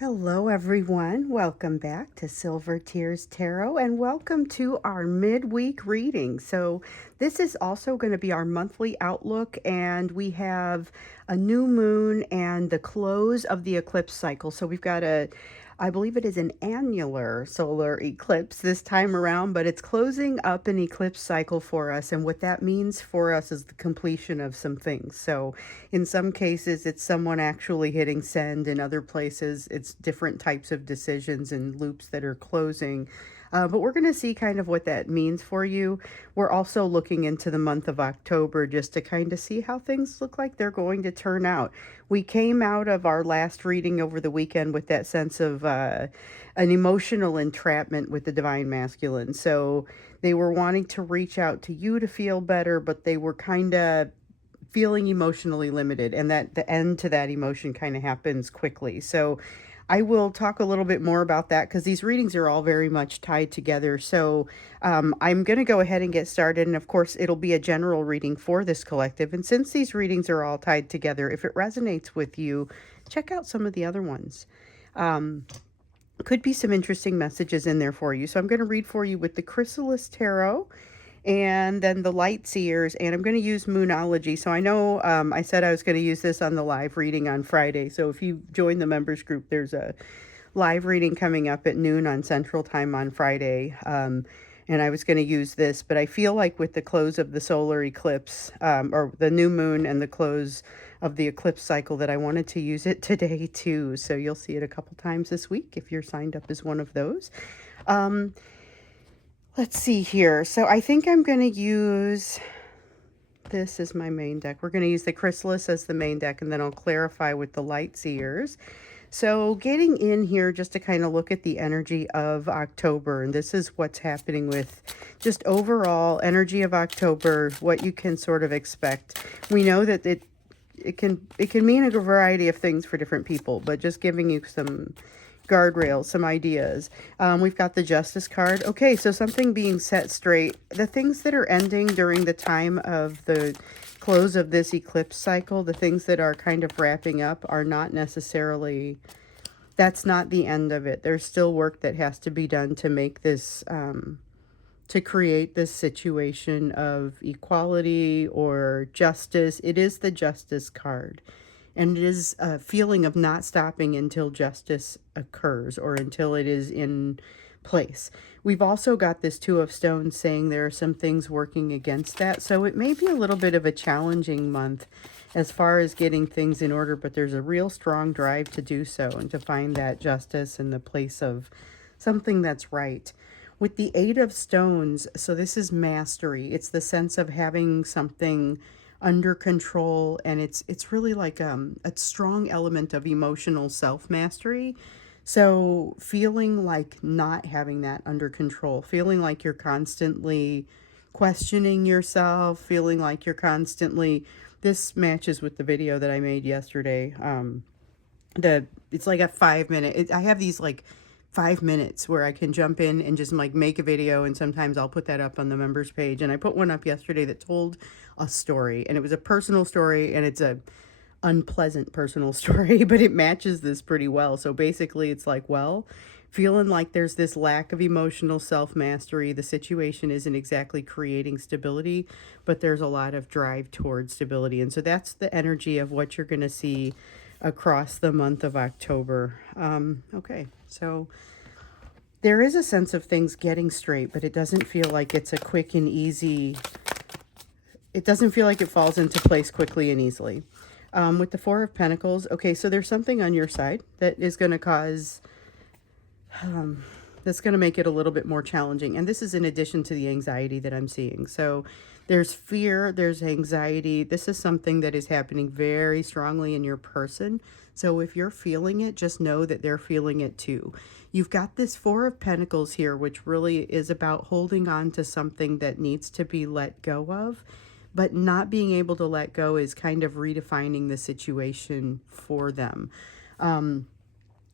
Hello, everyone. Welcome back to Silver Tears Tarot and welcome to our midweek reading. So, this is also going to be our monthly outlook, and we have a new moon and the close of the eclipse cycle. So, we've got I believe it is an annular solar eclipse this time around, but it's closing up an eclipse cycle for us. And what that means for us is the completion of some things. So, in some cases, it's someone actually hitting send. In other places, it's different types of decisions and loops that are closing. But we're going to see kind of what that means for you. We're also looking into the month of October just to kind of see how things look like they're going to turn out. We came out of our last reading over the weekend with that sense of an emotional entrapment with the divine masculine. So they were wanting to reach out to you to feel better, but they were kind of feeling emotionally limited, and that the end to that emotion kind of happens quickly. So I will talk a little bit more about that because these readings are all very much tied together. So I'm going to go ahead and get started. And of course, it'll be a general reading for this collective. And since these readings are all tied together, if it resonates with you, check out some of the other ones. Could be some interesting messages in there for you. So I'm going to read for you with the Chrysalis Tarot and then the Light Seers, and I'm going to use Moonology. So I know I said I was going to use this on the live reading on Friday. So if you join the members group, there's a live reading coming up at noon on Central Time on Friday. And I was going to use this, but I feel like with the close of the solar eclipse, or the new moon and the close of the eclipse cycle, that I wanted to use it today too. So you'll see it a couple times this week if you're signed up as one of those. Let's see here. So I think I'm going to use this as my main deck. We're going to use the Chrysalis as the main deck, and then I'll clarify with the Light Seers. So getting in here just to kind of look at the energy of October, and this is what's happening with just overall energy of October, what you can sort of expect. We know that it can mean a variety of things for different people, but just giving you some guardrails, some ideas. We've got the Justice card. Okay, so something being set straight. The things that are ending during the time of the close of this eclipse cycle, the things that are kind of wrapping up are not necessarily, that's not the end of it. There's still work that has to be done to make this, to create this situation of equality or justice. It is the Justice card. And it is a feeling of not stopping until justice occurs or until it is in place. We've also got this Two of Stones saying there are some things working against that. So it may be a little bit of a challenging month as far as getting things in order, but there's a real strong drive to do so and to find that justice in the place of something that's right. With the Eight of Stones, so this is mastery. It's the sense of having something under control, and it's really like a strong element of emotional self-mastery. So feeling like not having that under control, feeling like you're constantly questioning yourself, feeling like you're constantly, this matches with the video that I made yesterday. It's like a 5 minute, I have these like 5 minutes where I can jump in and just like make a video, and sometimes I'll put that up on the members page. And I put one up yesterday that told a story, and it was a personal story, and it's a unpleasant personal story, but it matches this pretty well. So basically it's like, well, feeling like there's this lack of emotional self-mastery, the situation isn't exactly creating stability, but there's a lot of drive towards stability. And so that's the energy of what you're going to see across the month of October. Okay, so there is a sense of things getting straight, but it doesn't feel like it's a quick and easy, it doesn't feel like it falls into place quickly and easily. With the Four of Pentacles, okay, so there's something on your side that is going to cause, that's going to make it a little bit more challenging. And this is in addition to the anxiety that I'm seeing. So there's fear, there's anxiety. This is something that is happening very strongly in your person. So if you're feeling it, just know that they're feeling it too. You've got this Four of Pentacles here, which really is about holding on to something that needs to be let go of. But not being able to let go is kind of redefining the situation for them.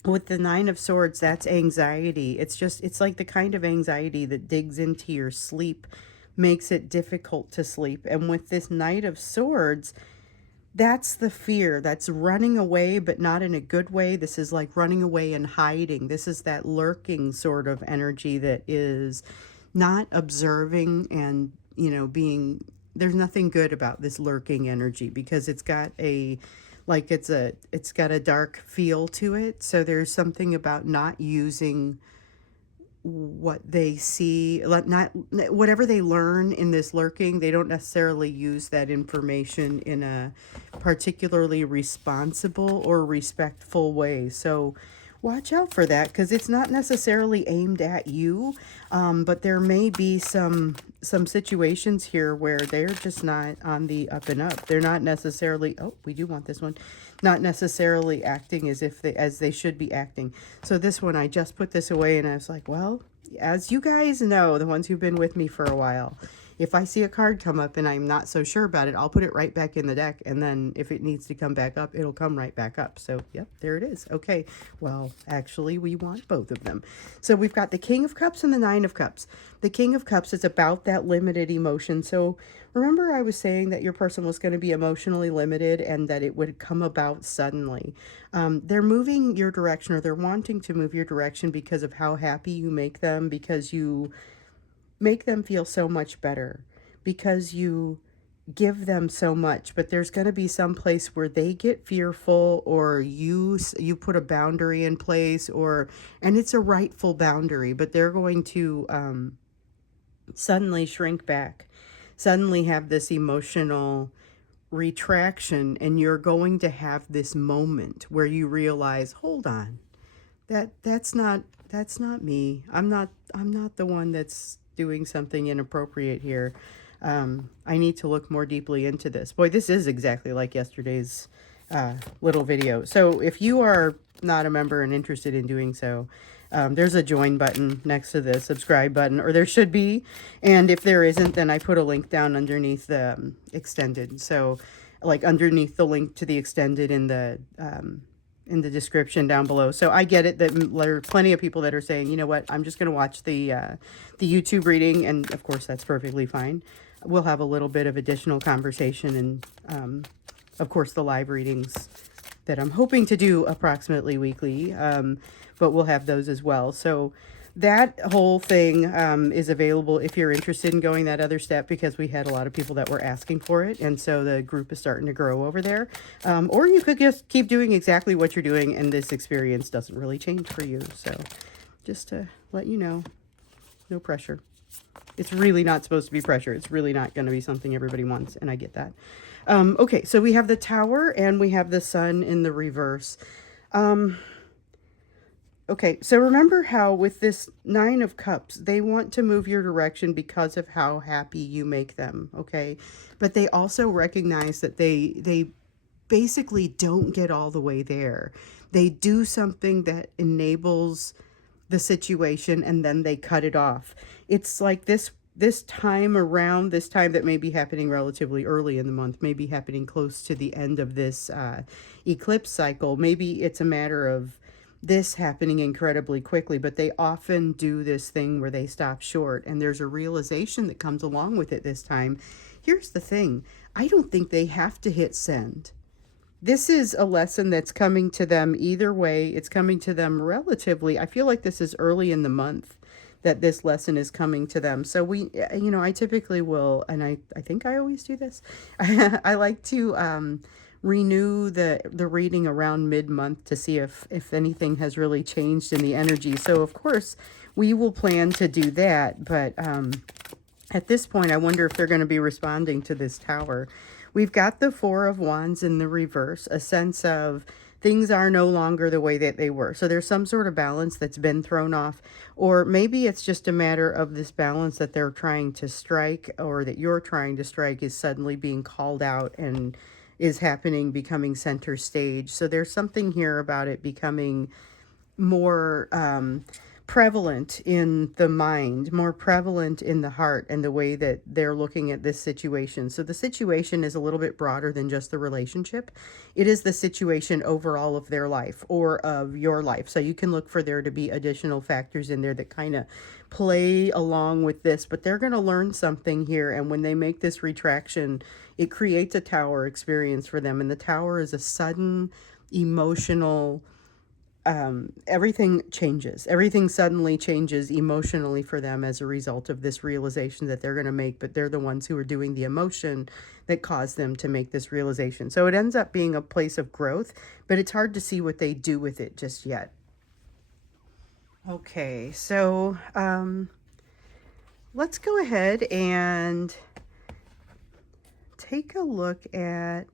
With the Nine of Swords, that's anxiety. It's like the kind of anxiety that digs into your sleep, makes it difficult to sleep. And with this Knight of Swords, That's the fear. That's running away, but not in a good way. This is like running away and hiding. This is that lurking sort of energy that is not observing and, being, there's nothing good about this lurking energy because it's got a, like it's got a dark feel to it. So there's something about not using what they see, not whatever they learn in this lurking, they don't necessarily use that information in a particularly responsible or respectful way. So watch out for that, because it's not necessarily aimed at you, but there may be some situations here where they're just not on the up and up. They're not necessarily, oh, we do want this one, not necessarily acting as they should be acting. So this one, I just put this away and I was like, well, as you guys know, the ones who've been with me for a while, if I see a card come up and I'm not so sure about it, I'll put it right back in the deck. And then if it needs to come back up, it'll come right back up. So, yep, there it is. Okay, well, actually, we want both of them. So we've got the King of Cups and the Nine of Cups. The King of Cups is about that limited emotion. So remember I was saying that your person was going to be emotionally limited and that it would come about suddenly. They're moving your direction, or they're wanting to move your direction because of how happy you make them, because you make them feel so much better, because you give them so much. But there's going to be some place where they get fearful, or you put a boundary in place, and it's a rightful boundary, but they're going to suddenly shrink back, suddenly have this emotional retraction, and you're going to have this moment where you realize, hold on, that's not me. I'm not the one that's doing something inappropriate here. I need to look more deeply into this. Boy, this is exactly like yesterday's little video. So if you are not a member and interested in doing so, there's a join button next to the subscribe button, or there should be. And if there isn't, then I put a link down underneath the extended. So like underneath the link to the extended in the description down below. So I get it that there are plenty of people that are saying, you know what, I'm just going to watch the YouTube reading. And of course, that's perfectly fine. We'll have a little bit of additional conversation and, of course, the live readings that I'm hoping to do approximately weekly, but we'll have those as well. So that whole thing is available if you're interested in going that other step, because we had a lot of people that were asking for it. And so the group is starting to grow over there. Or you could just keep doing exactly what you're doing, and this experience doesn't really change for you. So just to let you know, no pressure. It's really not supposed to be pressure. It's really not going to be something everybody wants, and I get that. Okay, so we have the Tower and we have the Sun in the reverse. Okay, so remember how with this Nine of Cups, they want to move your direction because of how happy you make them, okay? But they also recognize that they basically don't get all the way there. They do something that enables the situation, and then they cut it off. It's like this time that may be happening relatively early in the month, may be happening close to the end of this eclipse cycle. Maybe it's a matter of this happening incredibly quickly, but they often do this thing where they stop short, and there's a realization that comes along with it this time. Here's the thing. I don't think they have to hit send. This is a lesson that's coming to them either way. It's coming to them relatively, I feel like this is early in the month that this lesson is coming to them. So I typically will, and I think I always do this. I like to renew the reading around mid-month to see if anything has really changed in the energy. So of course we will plan to do that, but at this point I wonder if they're going to be responding to this Tower. We've got the Four of Wands in the reverse, a sense of things are no longer the way that they were. So there's some sort of balance that's been thrown off, or maybe it's just a matter of this balance that they're trying to strike, or that you're trying to strike, is suddenly being called out and is happening, becoming center stage. So there's something here about it becoming more prevalent in the mind, more prevalent in the heart, and the way that they're looking at this situation. So the situation is a little bit broader than just the relationship. It is the situation overall of their life, or of your life. So you can look for there to be additional factors in there that kind of play along with this, but they're going to learn something here. And when they make this retraction, it creates a tower experience for them. And the tower is a sudden emotional, everything changes. Everything suddenly changes emotionally for them as a result of this realization that they're going to make, but they're the ones who are doing the emotion that caused them to make this realization. So it ends up being a place of growth, but it's hard to see what they do with it just yet. Okay, so let's go ahead and take a look at,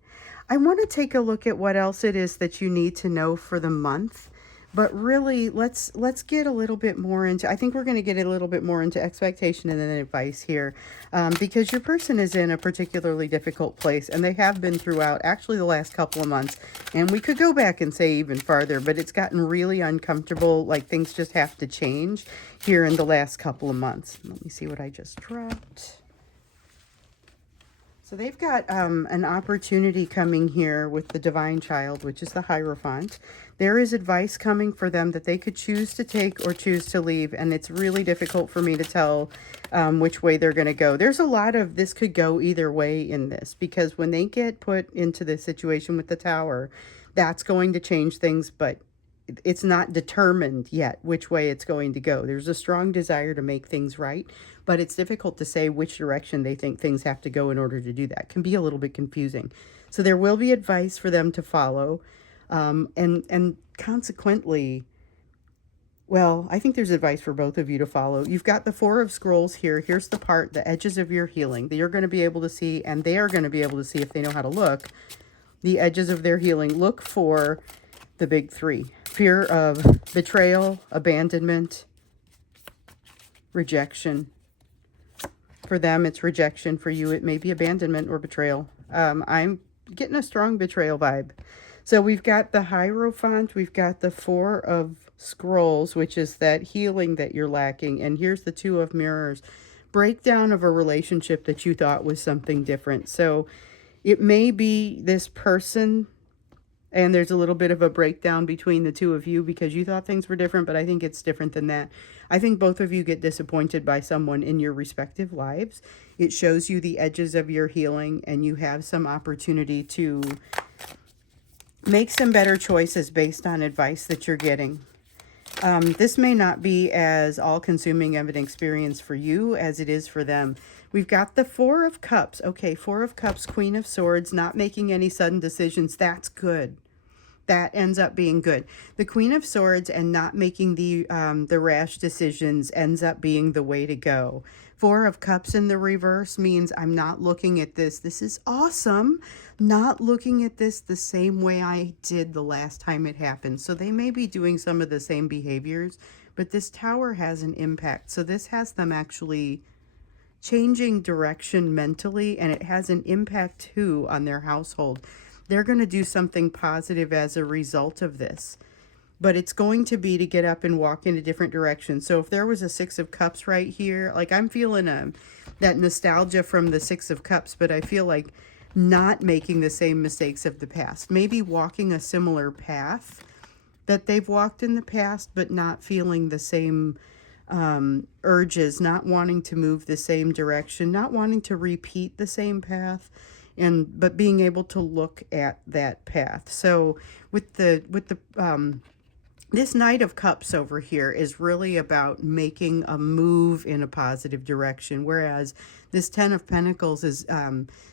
I want to take a look at what else it is that you need to know for the month. But really, let's get a little bit more into, I think we're going to get a little bit more into expectation and then advice here, because your person is in a particularly difficult place, and they have been throughout actually the last couple of months. And we could go back and say even farther, but it's gotten really uncomfortable, like things just have to change here in the last couple of months. Let me see what I just dropped. So they've got an opportunity coming here with the Divine Child, which is the Hierophant. There is advice coming for them that they could choose to take or choose to leave, and it's really difficult for me to tell which way they're going to go. There's a lot of this could go either way in this, because when they get put into this situation with the Tower, that's going to change things, but it's not determined yet which way it's going to go. There's a strong desire to make things right, but it's difficult to say which direction they think things have to go in order to do that. It can be a little bit confusing. So there will be advice for them to follow. And consequently, well, I think there's advice for both of you to follow. You've got the Four of Scrolls here. Here's the part, the edges of your healing, that you're going to be able to see, and they are going to be able to see if they know how to look, the edges of their healing. Look for the big three: fear of betrayal, abandonment, rejection. For them, it's rejection. For you, it may be abandonment or betrayal. I'm getting a strong betrayal vibe. So we've got the Hierophant, we've got the Four of Scrolls, which is that healing that you're lacking. And here's the Two of Mirrors. Breakdown of a relationship that you thought was something different. So it may be this person, and there's a little bit of a breakdown between the two of you because you thought things were different, but I think it's different than that. I think both of you get disappointed by someone in your respective lives. It shows you the edges of your healing, and you have some opportunity to make some better choices based on advice that you're getting. This may not be as all-consuming of an experience for you as it is for them. We've got the Four of Cups. Okay, Four of Cups, Queen of Swords, not making any sudden decisions. That's good. That ends up being good. The Queen of Swords and not making the rash decisions ends up being the way to go. Four of Cups in the reverse means I'm not looking at this. This is awesome. Not looking at this the same way I did the last time it happened. So they may be doing some of the same behaviors, but this Tower has an impact. So this has them actually changing direction mentally, and it has an impact too on their household. They're going to do something positive as a result of this, but it's going to be to get up and walk in a different direction. So if there was a Six of Cups right here, like I'm feeling that nostalgia from the Six of Cups, but I feel like not making the same mistakes of the past, maybe walking a similar path that they've walked in the past, but not feeling the same urges, not wanting to move the same direction, not wanting to repeat the same path, but being able to look at that path. So with the this Knight of Cups over here is really about making a move in a positive direction, whereas this Ten of Pentacles is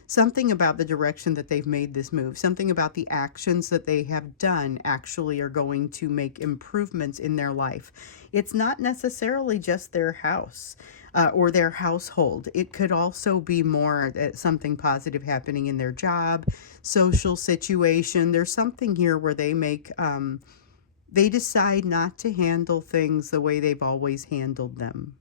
something about the direction that they've made this move. Something about the actions that they have done actually are going to make improvements in their life. It's not necessarily just their house or their household. It could also be more something positive happening in their job, social situation. There's something here where they make... they decide not to handle things the way they've always handled them.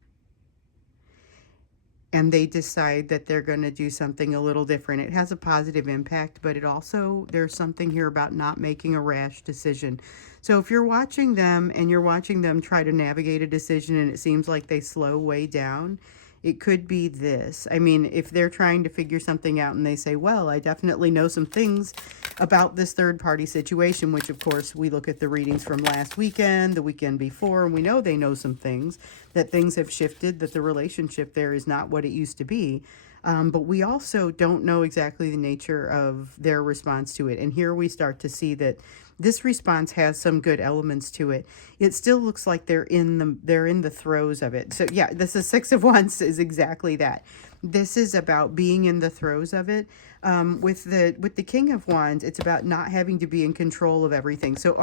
And they decide that they're going to do something a little different. It has a positive impact, but it also, there's something here about not making a rash decision. So if you're watching them and you're watching them try to navigate a decision and it seems like they slow way down, it could be this. I mean, if they're trying to figure something out and they say, well, I definitely know some things about this third-party situation, which, of course, we look at the readings from last weekend, the weekend before, and we know they know some things, that things have shifted, that the relationship there is not what it used to be. But we also don't know exactly the nature of their response to it. And here we start to see that this response has some good elements to it. It still looks like they're in the throes of it. So yeah, this is Six of Wands is exactly that. This is about being in the throes of it. With the King of Wands, it's about not having to be in control of everything. So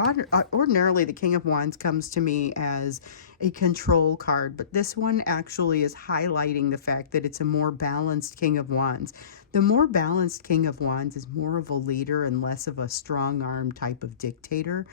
ordinarily, the King of Wands comes to me as a control card, but this one actually is highlighting the fact that it's a more balanced King of Wands. The more balanced King of Wands is more of a leader and less of a strong arm type of dictator,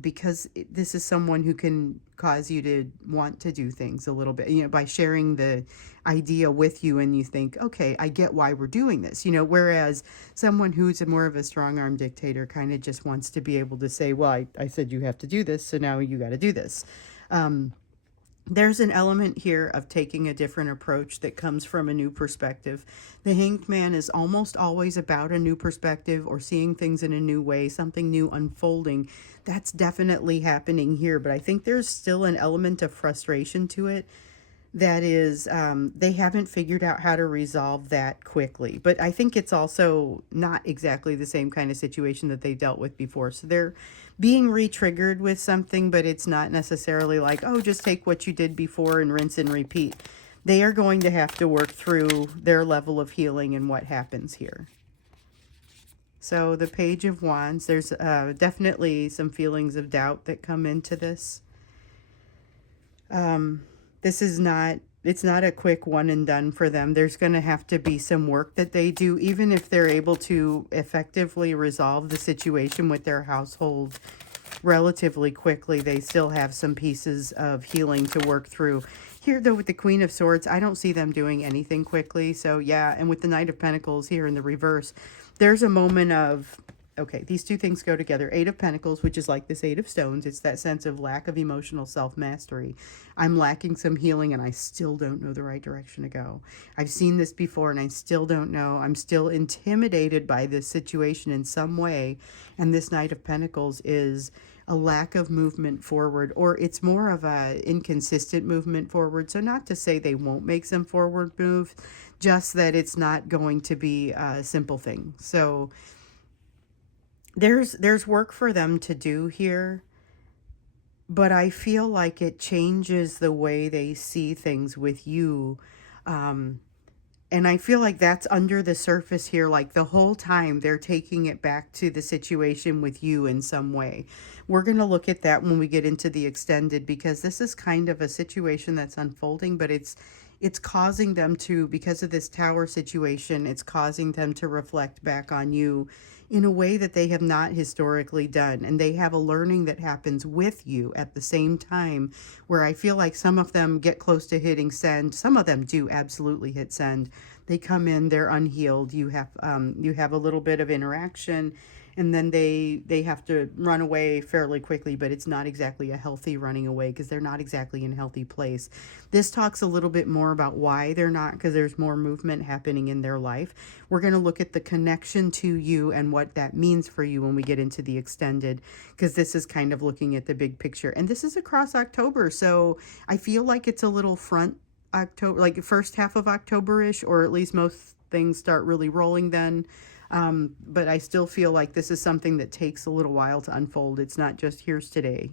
because this is someone who can cause you to want to do things a little bit, by sharing the idea with you, and you think, okay, I get why we're doing this, whereas someone who's more of a strong arm dictator kind of just wants to be able to say, well, I said you have to do this, so now you got to do this. There's an element here of taking a different approach that comes from a new perspective. The Hanged Man is almost always about a new perspective or seeing things in a new way, something new unfolding. That's definitely happening here, but I think there's still an element of frustration to it. That is, they haven't figured out how to resolve that quickly. But I think it's also not exactly the same kind of situation that they dealt with before. So they're being re-triggered with something, but it's not necessarily like, oh, just take what you did before and rinse and repeat. They are going to have to work through their level of healing and what happens here. So the Page of Wands, there's definitely some feelings of doubt that come into this. This is not, it's not a quick one and done for them. There's going to have to be some work that they do, even if they're able to effectively resolve the situation with their household relatively quickly. They still have some pieces of healing to work through. Here, though, with the Queen of Swords, I don't see them doing anything quickly. So, yeah, and with the Knight of Pentacles here in the reverse, there's a moment of, okay, these two things go together. Eight of Pentacles, which is like this Eight of Stones. It's that sense of lack of emotional self-mastery. I'm lacking some healing and I still don't know the right direction to go. I've seen this before and I still don't know. I'm still intimidated by this situation in some way. And this Knight of Pentacles is a lack of movement forward, or it's more of a inconsistent movement forward. So not to say they won't make some forward move, just that it's not going to be a simple thing. So there's work for them to do here, but I feel like it changes the way they see things with you. And I feel like that's under the surface here. Like the whole time they're taking it back to the situation with you in some way. We're going to look at that when we get into the extended, because this is kind of a situation that's unfolding, but it's causing them to, because of this Tower situation, it's causing them to reflect back on you in a way that they have not historically done. And they have a learning that happens with you at the same time, where I feel like some of them get close to hitting send. Some of them do absolutely hit send. They come in, they're unhealed. You have a little bit of interaction, and then they have to run away fairly quickly, but it's not exactly a healthy running away because they're not exactly in a healthy place. This talks a little bit more about why they're not, because there's more movement happening in their life. We're going to look at the connection to you and what that means for you when we get into the extended, because this is kind of looking at the big picture. And this is across October, so I feel like it's a little front October, like first half of October-ish, or at least most things start really rolling then. But I still feel like this is something that takes a little while to unfold. It's not just here's today,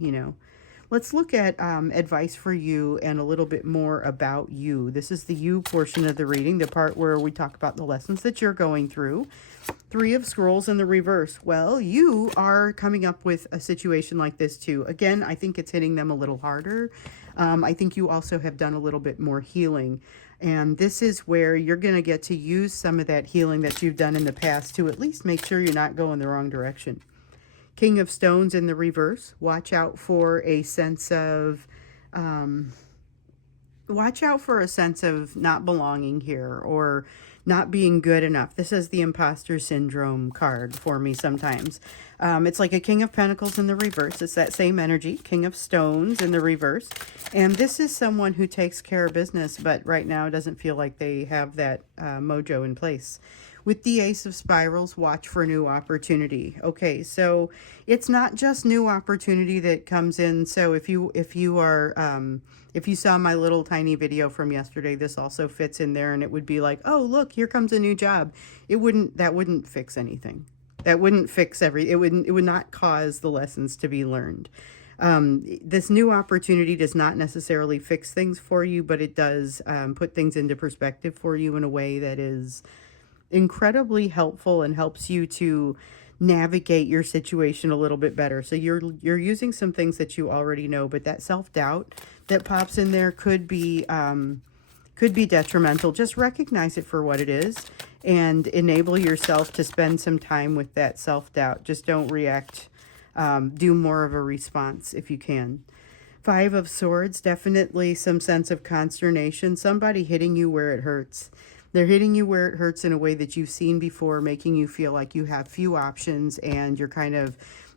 Let's look at advice for you and a little bit more about you. This is the you portion of the reading, the part where we talk about the lessons that you're going through. Three of Scrolls in the reverse. Well, you are coming up with a situation like this too. Again, I think it's hitting them a little harder. I think you also have done a little bit more healing. And this is where you're going to get to use some of that healing that you've done in the past to at least make sure you're not going the wrong direction. King of Stones in the reverse. Watch out for a sense of not belonging here, or not being good enough. This is the imposter syndrome card for me sometimes. It's like a King of Pentacles in the reverse. It's that same energy. King of Stones in the reverse. And this is someone who takes care of business, but right now doesn't feel like they have that mojo in place. With the Ace of Spirals, watch for new opportunity. Okay, so it's not just new opportunity that comes in. So if you saw my little tiny video from yesterday, this also fits in there, and it would be like, oh look, here comes a new job. That wouldn't fix anything. That wouldn't fix it would not cause the lessons to be learned. This new opportunity does not necessarily fix things for you, but it does put things into perspective for you in a way that is incredibly helpful and helps you to navigate your situation a little bit better. So you're using some things that you already know, but that self-doubt that pops in there could be detrimental. Just recognize it for what it is and enable yourself to spend some time with that self-doubt. Just don't react. Do more of a response if you can. Five of Swords, definitely some sense of consternation. Somebody hitting you where it hurts. They're hitting you where it hurts in a way that you've seen before, making you feel like you have few options and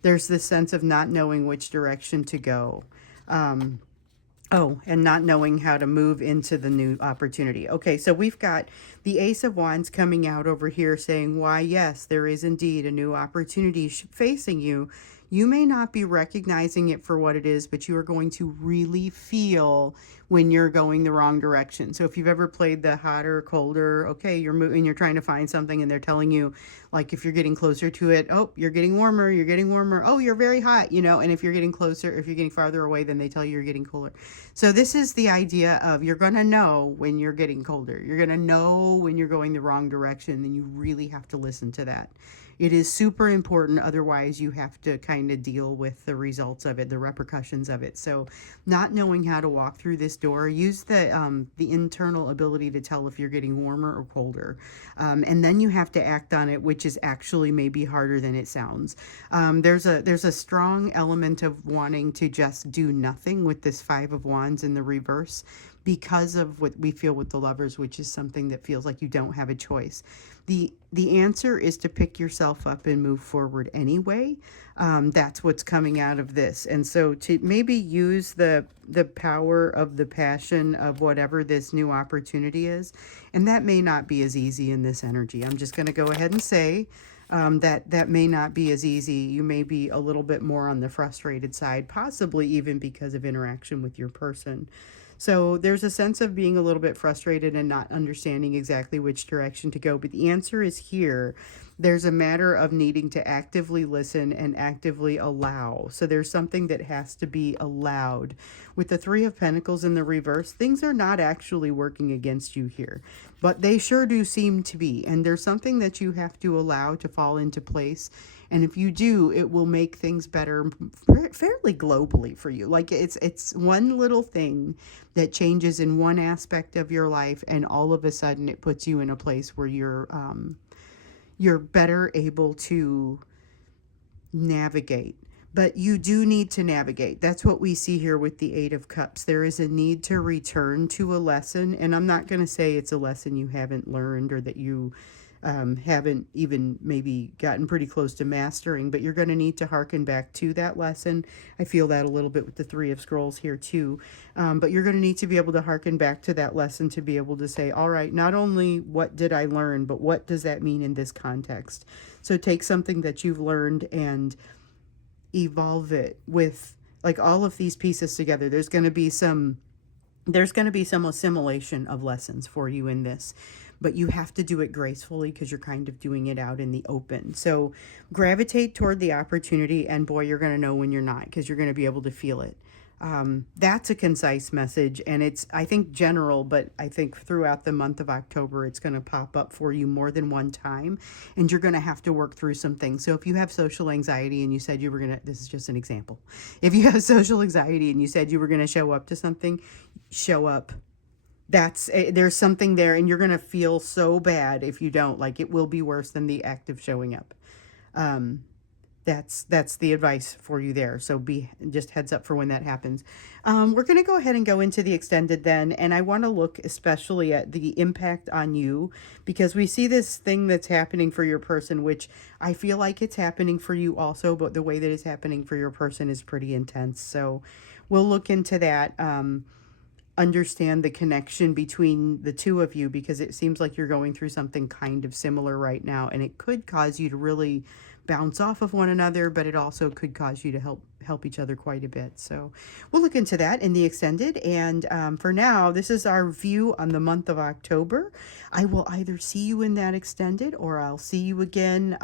there's this sense of not knowing which direction to go. Oh, and not knowing how to move into the new opportunity. Okay, so we've got the Ace of Wands coming out over here saying, why, yes, there is indeed a new opportunity facing you. You may not be recognizing it for what it is, but you are going to really feel when you're going the wrong direction. So if you've ever played the hotter, colder, okay, you're moving, you're trying to find something and they're telling you, like if you're getting closer to it, oh, you're getting warmer, oh, you're very hot, and if you're getting farther away, then they tell you you're getting cooler. So this is the idea of you're going to know when you're getting colder. You're going to know when you're going the wrong direction, and you really have to listen to that. It is super important. Otherwise, you have to kind of deal with the results of it, the repercussions of it. So not knowing how to walk through this door, use the internal ability to tell if you're getting warmer or colder. And then you have to act on it, which is actually maybe harder than it sounds. There's a strong element of wanting to just do nothing with this Five of Wands in the reverse, because of what we feel with the Lovers, which is something that feels like you don't have a choice. The answer is to pick yourself up and move forward anyway. That's what's coming out of this. And so to maybe use the power of the passion of whatever this new opportunity is. And that may not be as easy in this energy. I'm just going to go ahead and say that may not be as easy. You may be a little bit more on the frustrated side, possibly even because of interaction with your person. So there's a sense of being a little bit frustrated and not understanding exactly which direction to go. But the answer is here. There's a matter of needing to actively listen and actively allow. So there's something that has to be allowed. With the Three of Pentacles in the reverse, things are not actually working against you here, but they sure do seem to be. And there's something that you have to allow to fall into place. And if you do, it will make things better fairly globally for you. Like it's one little thing that changes in one aspect of your life, and all of a sudden it puts you in a place where you're better able to navigate. But you do need to navigate. That's what we see here with the Eight of Cups. There is a need to return to a lesson. And I'm not going to say it's a lesson you haven't learned or that you haven't even maybe gotten pretty close to mastering, but you're going to need to hearken back to that lesson. I feel that a little bit with the Three of Scrolls here too. But you're going to need to be able to hearken back to that lesson to be able to say, all right, not only what did I learn, but what does that mean in this context? So take something that you've learned and evolve it with like all of these pieces together. There's going to be some assimilation of lessons for you in this, but you have to do it gracefully because you're kind of doing it out in the open. So gravitate toward the opportunity, and boy, you're going to know when you're not, because you're going to be able to feel it. That's a concise message, and it's, I think, general, but I think throughout the month of October, it's going to pop up for you more than one time, and you're going to have to work through some things. So if you have social anxiety and you said you were going to, this is just an example. If you have social anxiety and you said you were going to show up to something, show up. There's something there, and you're going to feel so bad if you don't. Like, it will be worse than the act of showing up. That's the advice for you there. So just heads up for when that happens. We're going to go ahead and go into the extended then, and I want to look especially at the impact on you, because we see this thing that's happening for your person, which I feel like it's happening for you also, but the way that it's happening for your person is pretty intense. So we'll look into that. understand the connection between the two of you, because it seems like you're going through something kind of similar right now, and it could cause you to really bounce off of one another, but it also could cause you to help each other quite a bit. So we'll look into that in the extended. And for now, this is our view on the month of October. I will either see you in that extended, or I'll see you again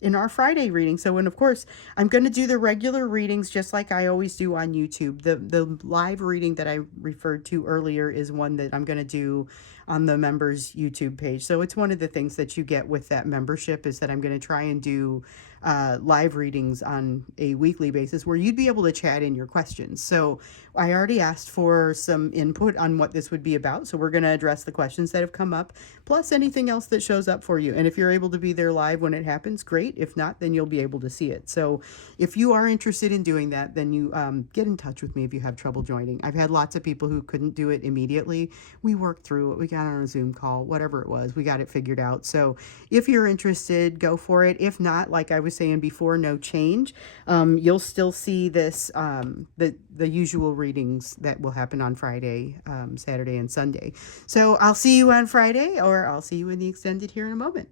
in our Friday reading. So, and of course, I'm going to do the regular readings just like I always do on YouTube. The live reading that I referred to earlier is one that I'm going to do on the members YouTube page. So it's one of the things that you get with that membership, is that I'm going to try and do live readings on a weekly basis where you'd be able to chat in your questions. So I already asked for some input on what this would be about. So we're going to address the questions that have come up, plus anything else that shows up for you. And if you're able to be there live when it happens, great. If not, then you'll be able to see it. So if you are interested in doing that, then you get in touch with me if you have trouble joining. I've had lots of people who couldn't do it immediately. We worked through it. We got on a Zoom call, whatever it was, we got it figured out. So if you're interested, go for it. If not, like I was saying before, no change. You'll still see this, the usual readings that will happen on Friday, Saturday, and Sunday. So I'll see you on Friday, or I'll see you in the extended here in a moment.